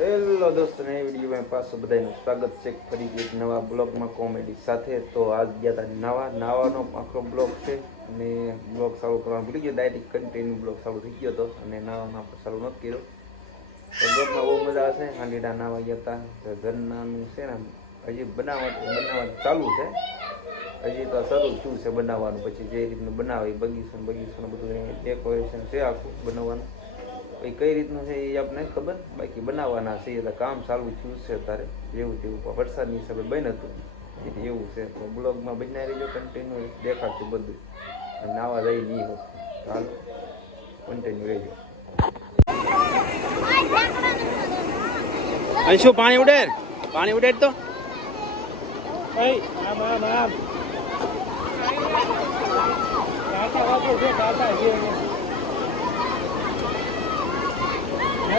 Hello દોસ્તો ને વિડીયોમાં પાછું બધાનું સ્વાગત છે. ફરી એક નવા બ્લોગમાં કોમેડી સાથે. તો આજ ગયા હતા નવા, નાવાનો આખો બ્લોગ છે. અને બ્લોગ ચાલુ કરવાનું ભૂલી ગયો. ડાયરેક્ટ કન્ટિન્યુ બ્લોગ ચાલુ થઈ ગયો હતો અને નાવામાં પણ ચાલુ નથી કર્યો. તો બ્લોગમાં બહુ મજા આવશે. હાંડીડા નાવા ગયા હતા ઘરનાનું છે ને, હજી બનાવટ બનાવવાનું ચાલુ છે. હજી તો શરૂ થયું છે બનાવવાનું. પછી જે રીતનું બનાવે, બગીચો ને બધું ડેકોરેશન છે આખું બનાવવાનું. પછી કઈ રીતનું છે એ આપણને ખબર? બાકી બનાવવાના છે એટલે કામ ચાલુ થયું છે અત્યારે. જેવું તેવું પણ વરસાદની હિસાબે બન્યું હતું. એટલે એવું છે. તો બ્લોગમાં બન્યા રહેજો કન્ટિન્યુ દેખાડશું બધું. અને નાવા જઈ નહીં હોત. ચાલો કન્ટિન્યુ રહેજો. અહીં શું પાણી ઉડે? પાણી ઉડે તો. આમ આમ આમ.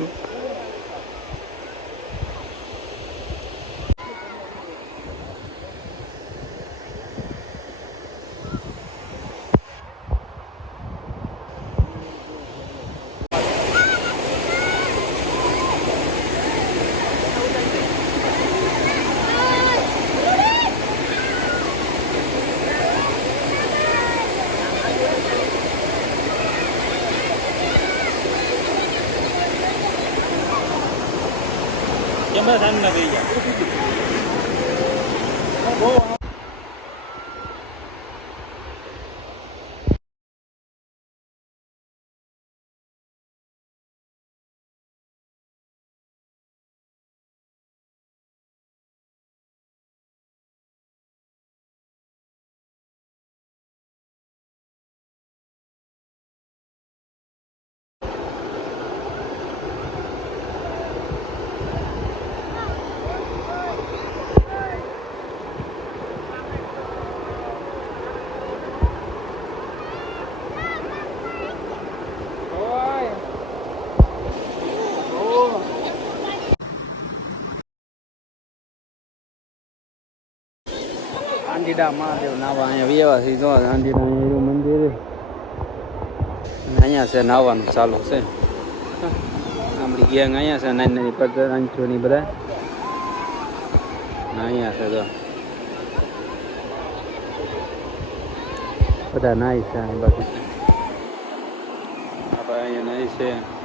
Угу. કેમેરા સામે ના ગઈ આંડીડા મહાદેવ, નાવા અહીંયા વ્યવા છે જો અહીંયા મંદિર અને અહીંયા છે નાવાનું ચાલુ છે. આપણી ગેંગ અહીંયા છે, નાની નાની પદ્ધર અંચોની બધા. અહીંયા છે જો. બધા નાય છે બાજુ આપણે અહીંયા નાય છે.